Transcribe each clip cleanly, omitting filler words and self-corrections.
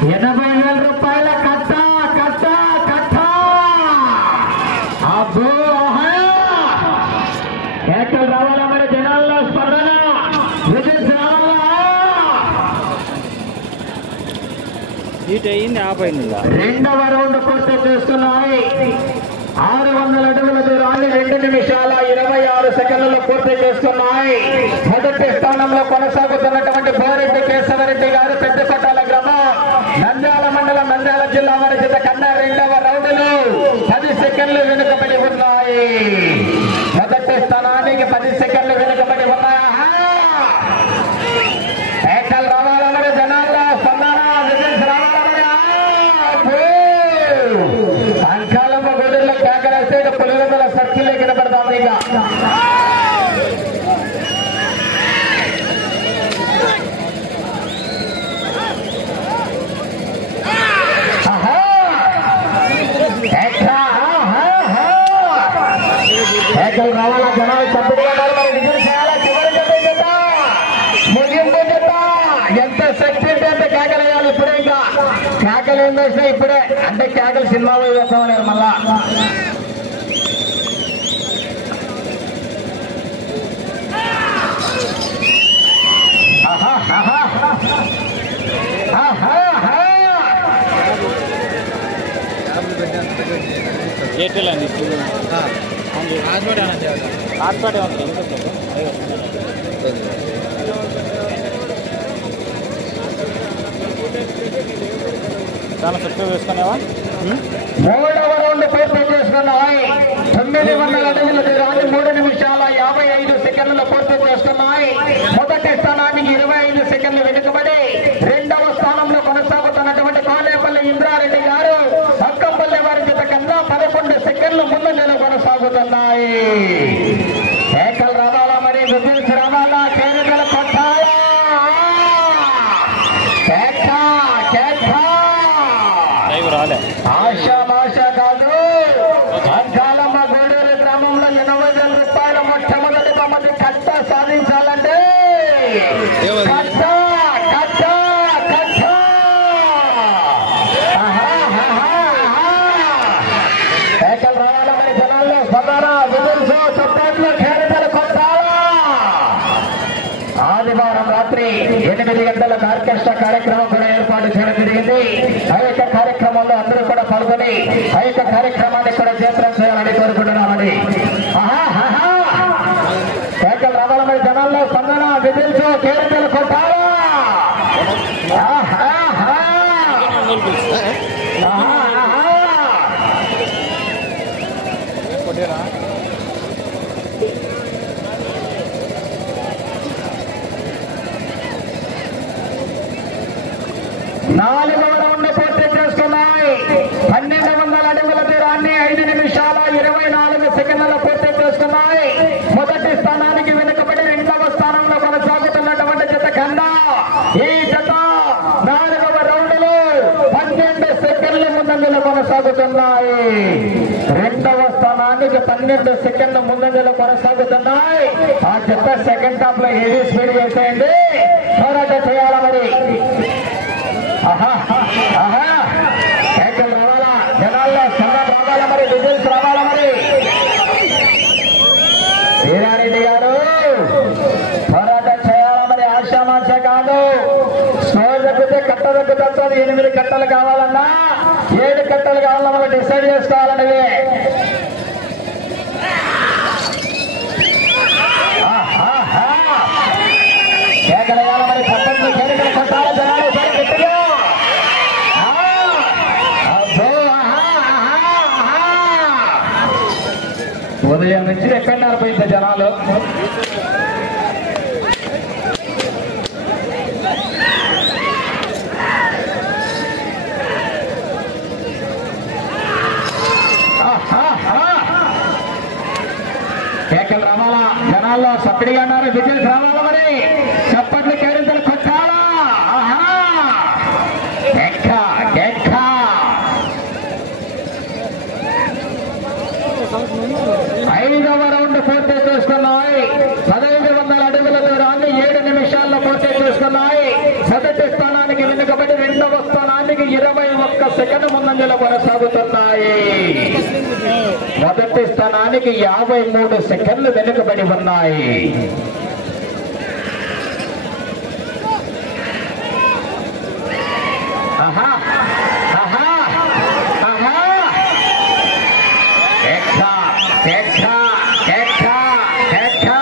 80,000 రూపాయల కట్ట కట్ట కట్ట. అబ్బో కేకలు రావాలా మరి జనాల్లో స్పందన విజిల్స్ రావాలా. హీట్ అయింది ఆపైంది. రెండవ రౌండ్ పూర్తి చేస్తున్నాయి. 600 అడుగుల దూరాన్ని 2 నిమిషాల 26 సెకండ్లలో పూర్తి చేస్తున్నాయి. మొదటి స్థానంలో కొనసాగుతున్నటువంటి బోరెడ్డి కేశవరెడ్డి గారు పెద్దపట్టాల గ్రామం నంద్యాల మండలం నంద్యాల జిల్లా వారి చేత కన్నా రెండవ రౌండ్లో 10 సెకండ్లు వెనుకబడి ఉన్నాయి. మొదటి స్థానానికి 10 సెకండ్లు వెనుకబడి ఉన్నాయి. ఏకల్ రావాలా మరి జనాల్లో స్పందన విజిల్స్ రావాలా మరి. అంకాలమ్మ గుడిలో కేకలేస్తే పులివెందుల సర్కిల్ కనపడతాం. ఇక ఏకల్ రావాలా జనాలు తప్పకుండా ముగింపు జత. ఎంత శక్తి ఉంటే అంత కేకలేయాలి. ఇప్పుడే ఇంకా కేకలు ఏం చేసినా ఇప్పుడే అంటే కేకలు సినిమాలో చేస్తామని మళ్ళా. చాలా చక్కగా వేసుకునేవా. 3వ రౌండ్ పూర్తి చేసుకున్నాయి. 900 అడుగుల దూరాన్ని 3 నిమిషాల 55 సెకండ్లలో పూర్తి చేస్తున్నాయి. మొదటి స్థానానికి 25 సెకండ్లు వెనుకబడి రెండవ స్థానంలో కొనసాగుతున్నటువంటి కాలేపల్లి ఇంద్రారెడ్డి గారు అక్కంపల్లి వారి చేత కన్నా 11 సెకండ్లు ముందంజలో కొనసాగుతున్నాయి. ఏకలు రావాలా మరి విజిల్స్ రావాలా కేరళ కొట్టాలా. ఆశామాష కాదు. అంకాలమ్మ గూడూరు గ్రామంలో 80,000 రూపాయల మొట్టమొదటి బహుమతి కట్ట సాధించాలంటే కట్ట కట్ట కట్ట. ఏకలు రావాల మరి జనాల్లో స్పందన విజిల్స్ చప్పట్లు కేరళ కొట్టాలా. ఆదివారం రాత్రి 8 గంటలకు ఆర్కెస్ట్రా కార్యక్రమం కూడా ఏర్పాటు చేయడం జరిగింది. ఆ యొక్క కార్యక్రమంలో అందరూ కూడా పాల్గొని ఆ యొక్క కార్యక్రమాన్ని కూడా జయప్రదం చేయాలని కోరుకుంటున్నామని. కేకలు రావాల మరి జనాల్లో స్పందన విజిల్స్ కేరళ కొట్టాలా. నాలుగవ రౌండ్ పూర్తి చేస్తున్నాయి. 1200 అడుగుల దూరాన్ని 5 నిమిషాల 24 సెకండ్లలో పూర్తి చేస్తున్నాయి. మొదటి స్థానానికి వెనుకబడి రెండవ స్థానంలో కొనసాగుతున్నటువంటి జత కన్నా ఈ జత 4వ రౌండ్లో 12 సెకండ్ల ముందంజలో కొనసాగుతున్నాయి. రెండవ స్థానానికి 12 సెకండ్ల ముందంజలో కొనసాగుతున్నాయి. ఆ జత సెకండ్ హాఫ్ లో హెవీ స్పీడ్ చేసేయండి. పోరాటం చేయాలా మరి. కేకలు రావాలా జనాల్లో స్పందన రావాలా మరి విజిల్స్ రావాలా మరి. వీరారెడ్డి గారు పోరాటం చేయాలా మరి. ఆశామాష కాదు. స్లో తగ్గితే కట్ట తగ్గుతుంది. 8 కట్టలు కావాలన్నా 7 కట్టలు కావాలన్నా మనం డిసైడ్ చేసుకోవాలండి. కేకలు వేయాలి మరి. చప్పట్లు కేకలు కొట్టాలి జనాలు గట్టిగా. ఉదయం నుంచి ఎక్కడ పోయింది జనాలు. కేకలు రావాలా జనాల్లో సప్పిడిగా అన్నారు. విజిల్స్ రావాలా మరి. చప్పట్లు కేరింతలు కొట్టాలా. ఐదవ రౌండ్ పూర్తి చేసుకున్నాయి. 1500 అడుగుల దూరాన్ని 7 నిమిషాల్లో పూర్తి చేసుకున్నాయి. మొదటి స్థానానికి వెనుకబడి రెండవ స్థానాన్ని స్థానానికి 21 సెకండ్ ముందంజలో కొనసాగుతున్నాయి. మొదటి స్థానానికి 53 సెకండ్లు వెనుకబడి ఉన్నాయి. ఆహా ఆహా ఆహా ఎక్సా ఎక్సా ఎక్సా ఎక్సా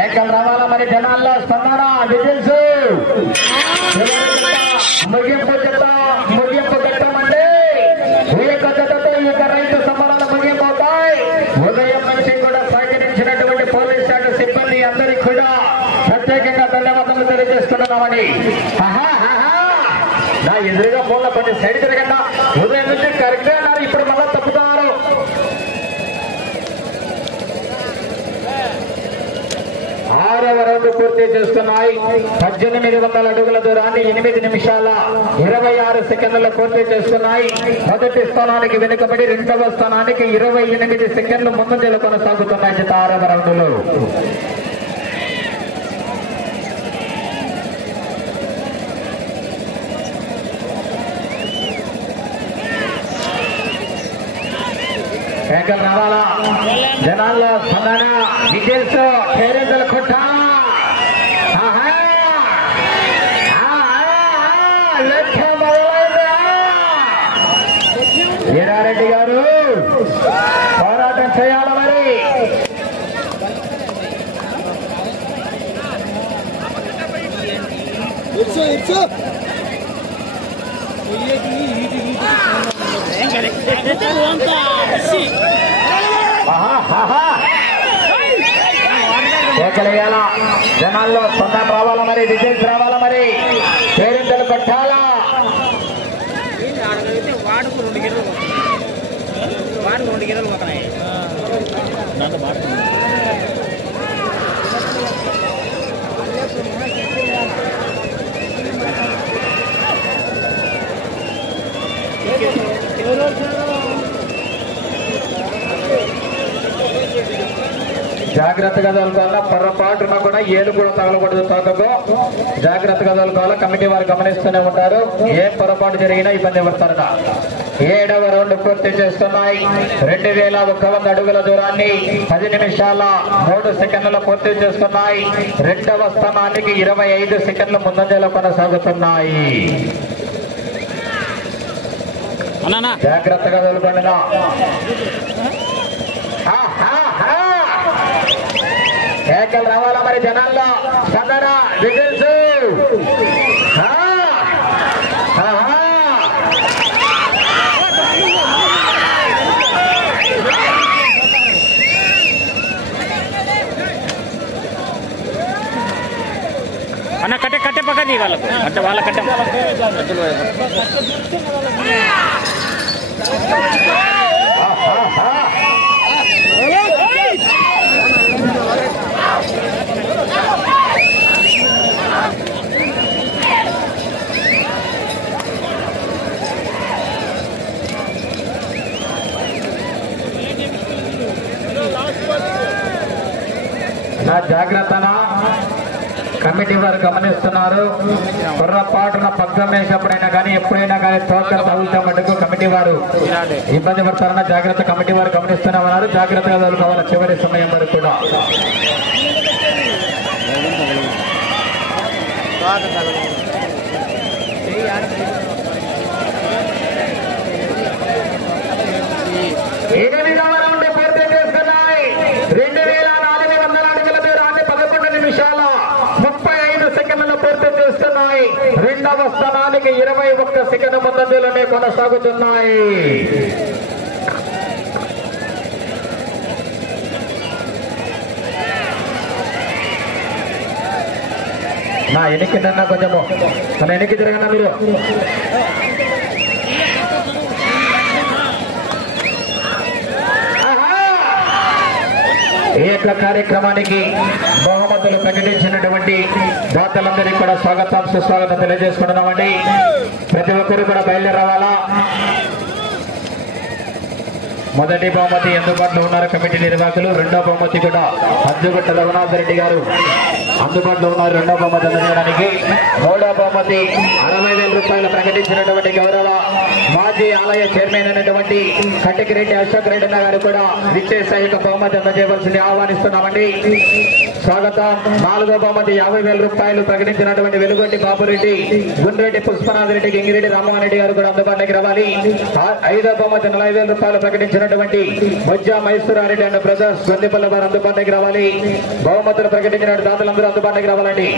ఏకం రావాలా మరి జనాల్లో స్పందన విజిల్స్ ముగింపు ఘట్టమండి. ఈ యొక్క జతతో ఈ యొక్క రైతు సంబరాలు ముగిపోతాయి. ఉదయం నుంచి కూడా సహకరించినటువంటి పోలీస్ శాఖ సిబ్బంది అందరికీ కూడా ప్రత్యేకంగా ధన్యవాదాలు తెలియజేస్తున్నామని. నా ఎదురుగా ఫోన్లో కొంచెం సైడ్ తిరగండి. ఉదయం నుంచి కరెక్ట్గా అన్నారు, ఇప్పుడు మళ్ళా తప్పుతున్నారు. ఆరవ రౌండ్ పూర్తి చేస్తున్నాయి. 1800 అడుగుల దూరాన్ని 8 నిమిషాల 26 సెకండ్ల పూర్తి చేస్తున్నాయి. మొదటి స్థానానికి వెనుకబడి రెండవ స్థానానికి 28 సెకండ్లు ముందంజలు కొనసాగుతున్నాయి. జత ఆరవ రౌండ్లో ఏకం రావాలా జనాల్లో స్పందన డీటెయిల్స్ పేరెంతలు కొట్ట వీరారెడ్డి గారు పోరాటం చేయాలి మరి. కేకలేయాలా జనాల్లో స్పందన రావాలా మరి, డీటెయిల్స్ రావాలా మరి, పేరెంతలు కొట్టాలా. వాడుకు 2 గిన్నెలు పోతున్నాయి. జాగ్రత్తగా తోలుకోవాలా. పొరపాటున కూడా ఏలు కూడా తగలకూడదు. తోకకు జాగ్రత్తగా తోలుకోవాలా. కమిటీ వారు గమనిస్తూనే ఉంటారు. ఏ పొరపాటు జరిగినా ఇబ్బంది పడతారట. 7వ రౌండ్ పూర్తి చేస్తున్నాయి. 2100 అడుగుల దూరాన్ని 10 నిమిషాల 3 సెకండ్ల పూర్తి చేస్తున్నాయి. రెండవ స్థానానికి 25 సెకండ్ల ముందంజలో కొనసాగుతున్నాయి. జాగ్రత్తగా తోలుకోండి. ఏకలు రావాలా మరి జనాల్లో స్పందన విజిల్స్. అన్న కట్టే కట్టే పక్కది వాళ్ళకు అంటే వాళ్ళ కట్ట నా జాగ్రత్తనా కమిటీ వారు గమనిస్తున్నారు. పొర్రపాటున పగ్గం వేసినప్పుడైనా కానీ ఎప్పుడైనా కానీ తోక తగులుతా మటుకు కమిటీ వారు ఇబ్బంది పడతారన్న జాగ్రత్త కమిటీ వారు గమనిస్తూనే ఉన్నారు. జాగ్రత్తగా తగులుకోవాలి చివరి సమయం వరకు కూడా. పూర్తి చేస్తున్నాయి. 2400 అడుగుల దూరాన్ని 11 నిమిషాల 35 సెకండ్లు పూర్తి చేస్తున్నాయి. రెండవ స్థానానికి 21 సెకండ్ ముందంజలోనే కొనసాగుతున్నాయి. నా ఎనికి నన్న కొంచెము మన ఎనికి తిరగనా మీరు. ఈ యొక్క కార్యక్రమానికి బహుమతులు ప్రకటించినటువంటి దాతలందరికీ కూడా స్వాగతం సుస్వాగతం తెలియజేసుకుంటున్నామండి. ప్రతి ఒక్కరు కూడా బయలుదేరావాలా. మొదటి బహుమతి అందుబాటులో ఉన్నారు కమిటీ నిర్వాహకులు. రెండో బహుమతి కూడా అద్దుగుట్ట రఘునాథ్ రెడ్డి గారు అందుబాటులో ఉన్నారు రెండో బహుమతి అందజేయడానికి. మూడో బహుమతి 60,000 రూపాయలు ప్రకటించినటువంటి గౌరవ మాజీ ఆలయ చైర్మన్ అయినటువంటి కట్టికిరెడ్డి అశోక్ రెడ్డి గారు కూడా విచ్చేసే బహుమతి అందజేయవలసింది ఆహ్వానిస్తున్నామండి. స్వాగతం. నాలుగో బహుమతి 50,000 రూపాయలు ప్రకటించినటువంటి వెలుగొంటి బాబురెడ్డి, గుండ్రెడ్డి పుష్పనాథ్ రెడ్డి, గింగిరెడ్డి రామ్మోహన్ రెడ్డి గారు కూడా అందుబాటులోకి రావాలి. ఐదో బహుమతి 40,000 రూపాయలు ప్రకటించినటువంటి బొజ్జా మైసూరారెడ్డి అండ్ బ్రదర్స్ గొందిపల్లి వారు అందుబాటులోకి రావాలి. బహుమతులు ప్రకటించిన దాతలందరూ అందుబాటులోకి రావాలండి.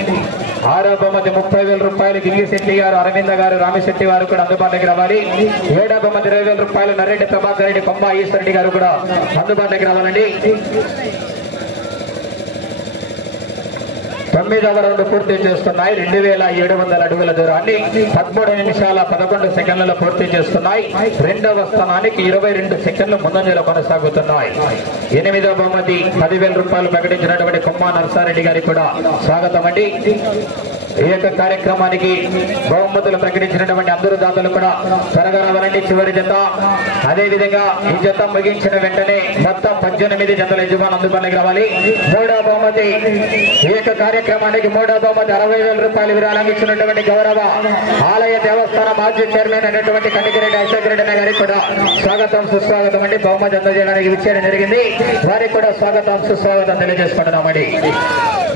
ఆరో బహుమతి 30,000 రూపాయలు గింగిశెట్టి గారు, అరవింద గారు, రామశెట్టి వారు కూడా అందుబాటులోకి రావాలి. ఏడో బహుమతి 20,000 రూపాయలు నర్రెడ్డి ప్రభాకర్ రెడ్డి, కొంబ ఈశ్వరెడ్డి గారు కూడా అందుబాటులోకి రావాలండి. 9వ రౌండ్ పూర్తి చేస్తున్నాయి. 2,700 అడుగుల దూరాన్ని 13 నిమిషాల 11 సెకండ్లలో పూర్తి చేస్తున్నాయి. రెండవ స్థానానికి 22 సెకండ్లు ముందంజలో కొనసాగుతున్నాయి. 8వ బహుమతి 10,000 రూపాయలు ప్రకటించినటువంటి కొమ్మ నరసారెడ్డి గారికి కూడా స్వాగతం అండి. ఈ యొక్క కార్యక్రమానికి బహుమతులు ప్రకటించినటువంటి అందరూ దాతలు కూడా త్వరగా రావాలండి. చివరి జత. అదేవిధంగా ఈ జత ముగించిన వెంటనే మొత్తం 18 జతల యజమాని అందుబాటులోకి రావాలి. మూడవ బహుమతి ఈ యొక్క కార్యక్రమానికి 60,000 రూపాయలు విరాళంగా ఇచ్చినటువంటి గౌరవ ఆలయ దేవస్థాన మాజీ చైర్మన్ అయినటువంటి కటికిరెడ్డి అశోక్ రెడ్డి గారికి కూడా స్వాగతం సుస్వాగతం అండి. బహుమతి అందజేయడానికి విచ్చేయడం జరిగింది. వారికి కూడా స్వాగతం సుస్వాగతం తెలియజేసుకుంటున్నామండి.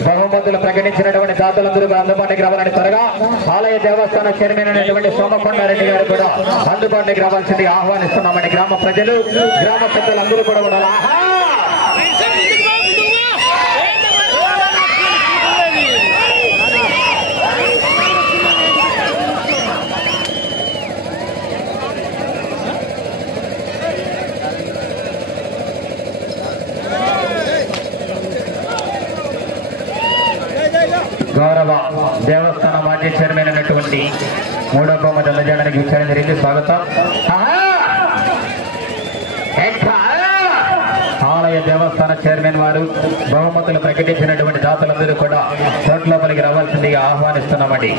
బహుమతులు ప్రకటించినటువంటి దాతలందరూ అందుబాటులోకి రావాలని త్వరగా ఆలయ దేవస్థాన చైర్మన్ అయినటువంటి సోమకొండారెడ్డి గారు కూడా అందుబాటులోకి రావాల్సింది ఆహ్వానిస్తున్నామండి. గ్రామ ప్రజలు, గ్రామ పెద్దలందరూ కూడా ఉండాలి. గౌరవ దేవస్థాన మాజీ చైర్మన్ అయినటువంటి మూడో బహుమతి అందజేయడానికి విచారణ జరిగింది. స్వాగతం. ఆలయ దేవస్థాన చైర్మన్ వారు బహుమతులు ప్రకటించినటువంటి దాతలందరూ కూడా కోట్లోపలికి రావాల్సిందిగా ఆహ్వానిస్తున్నామండి.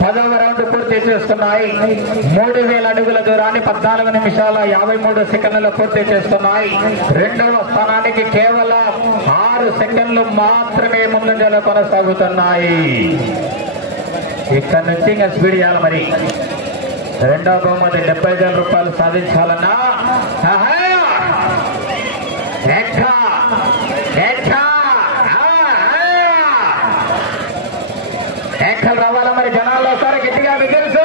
10వ రౌండ్ పూర్తి చేస్తున్నాయి. 3,000 అడుగుల దూరాన్ని 14 నిమిషాల 53 సెకండ్లలో పూర్తి చేస్తున్నాయి. రెండవ స్థానానికి కేవలం 6 సెకండ్లు మాత్రమే ముందంజలో కొనసాగుతున్నాయి. ఇక్కడ నుంచి ఇంకా స్పీడ్ చేయాలి. మరి రెండవ బహుమతి 70,000 రూపాయలు సాధించాలన్నా ఎక్కలు రావాలా? మరి జనాల్లో ఒకసారి గట్టిగా విజల్సు.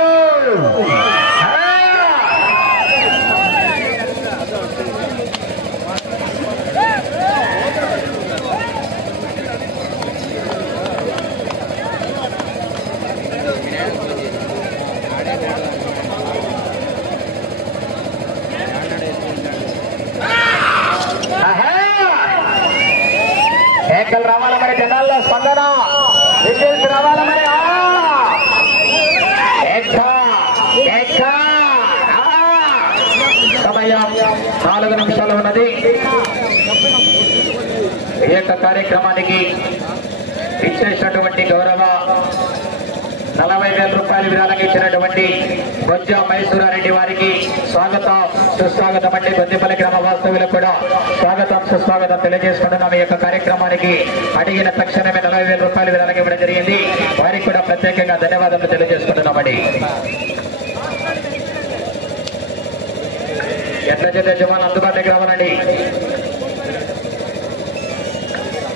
ఎక్కలు రావాలా? మరి జనాల్లో స్పందన విజల్స్ రావాలా? మరి సమయం 4 నిమిషాలు ఉన్నది. ఈ యొక్క కార్యక్రమానికి ఇచ్చేసినటువంటి గౌరవ 40,000 రూపాయలు విరాళంగా ఇచ్చినటువంటి బొజ్జా మైసూరారెడ్డి వారికి స్వాగతం సుస్వాగతం అండి. గొందిపల్లి గ్రామ వాస్తవ్యులకు కూడా స్వాగతం సుస్వాగతం తెలియజేసుకుంటున్నాం. ఈ యొక్క కార్యక్రమానికి అడిగిన తక్షణమే 40,000 రూపాయలు విరాళంగా ఇవ్వడం జరిగింది. వారికి కూడా ప్రత్యేకంగా ధన్యవాదాలు తెలియజేసుకుంటున్నామండి. ఎట్ల చేత యజమానులు అందుబాటులోకి రావాలండి.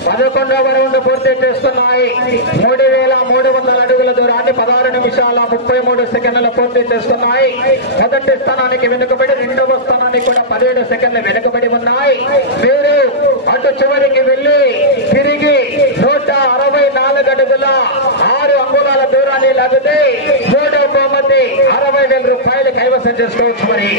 11వ రౌండ్ పూర్తి చేస్తున్నాయి. 3,300 అడుగుల దూరాన్ని 16 నిమిషాల 33 సెకండ్ల పూర్తి చేస్తున్నాయి. మొదటి స్థానానికి వెనుకబడి, రెండవ స్థానానికి కూడా 17 సెకండ్లు వెనుకబడి ఉన్నాయి. మీరు అటు చివరికి వెళ్లి తిరిగి 164 అడుగుల 6 అంగుళాల దూరాన్ని లాగితే మూడవ బహుమతి 60,000 రూపాయలు కైవసం చేసుకోవచ్చు. మరి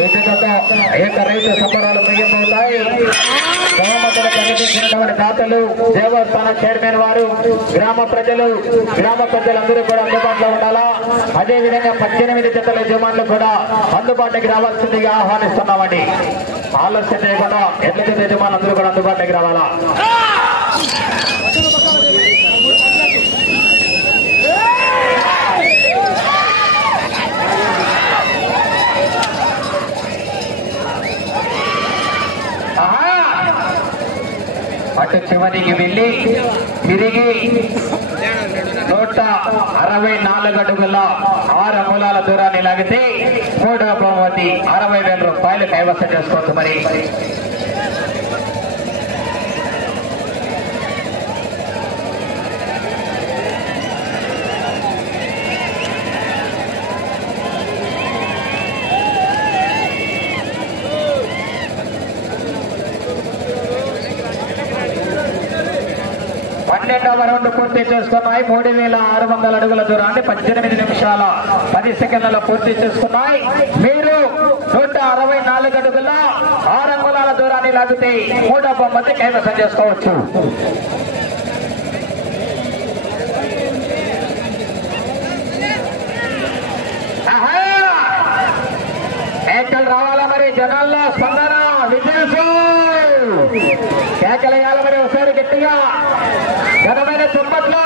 ఈ కానుకతో ఈ యొక్క రైతు సంబరాలు ముగియమవుతాయి. బహుమతులు కనిపించినటువంటి దాతలు, దేవస్థాన చైర్మన్ వారు, గ్రామ ప్రజలందరూ కూడా అందుబాటులో ఉండాలా. అదేవిధంగా 18 జతల యజమానులు కూడా అందుబాటులోకి రావాల్సిందిగా ఆహ్వానిస్తున్నామండి. ఆలస్యం చేయకుండా ఎడ్ల జత యజమానులు అందరూ కూడా అందుబాటులోకి రావాలా. అటు చివరికి వెళ్ళి తిరిగి 164 అడుగుల 6 అంగుళాల దూరాన్ని లాగితే 3వ బహుమతి 60,000 రూపాయలు కైవసం చేసుకోవచ్చు. మరి పన్నెండవ రౌండ్ పూర్తి చేసుకున్నాయి. 3,600 అడుగుల దూరాన్ని 18 నిమిషాల 10 సెకండ్లలో పూర్తి చేసుకున్నాయి. మీరు 164 అడుగుల 6 అంగుళాల దూరాన్ని లాగితే 3వ బహుమతి కైవసం చేసుకోవచ్చు. కేకలు రావాలా మరి, జనాల్లో స్పందన, విజయసు కేకలేయాలి మరి ఒకసారి గట్టిగా, ఘనమైన తుప్పట్లు.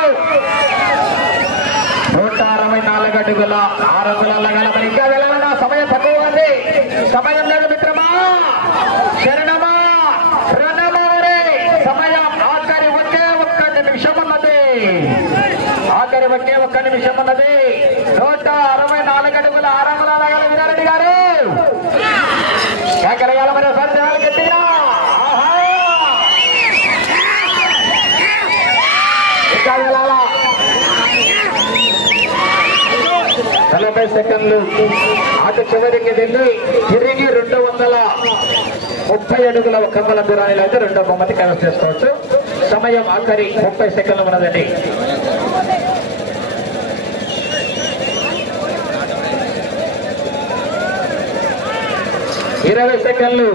164 అడుగుల 6 అంగుళాల గల మరి ఇంకా వెళ్ళాలన్నా సమయం తక్కువ ఉంది. సమయం లేదు మిత్రమా, శరణమా, రణమారే సమయం ఆఖరి ఒకే ఒక్క నిమిషం ఉన్నది. 164 అడుగుల 6 అంగుళాల గల వీరారెడ్డి గారు కేకలేయాల మరి ఒకసారి జనాలు గట్టిగా. 40 సెకండ్లు అటు చివరికి వెళ్ళి తిరిగి 230 అడుగుల కమ్మల దూరాన్ని అయితే 2వ బహుమతి కైవసం చేసుకోవచ్చు. సమయం ఆఖరి 30 సెకండ్లు ఉన్నదండి. ఇరవై సెకండ్లు.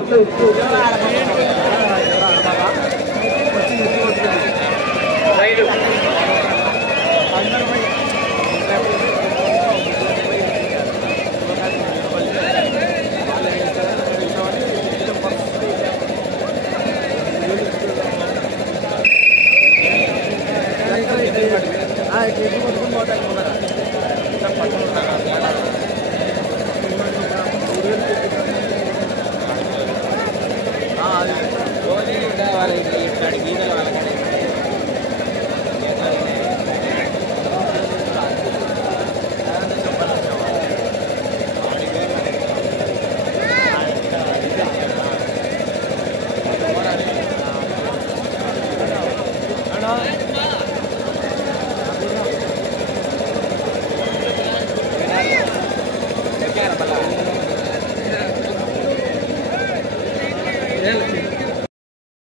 No.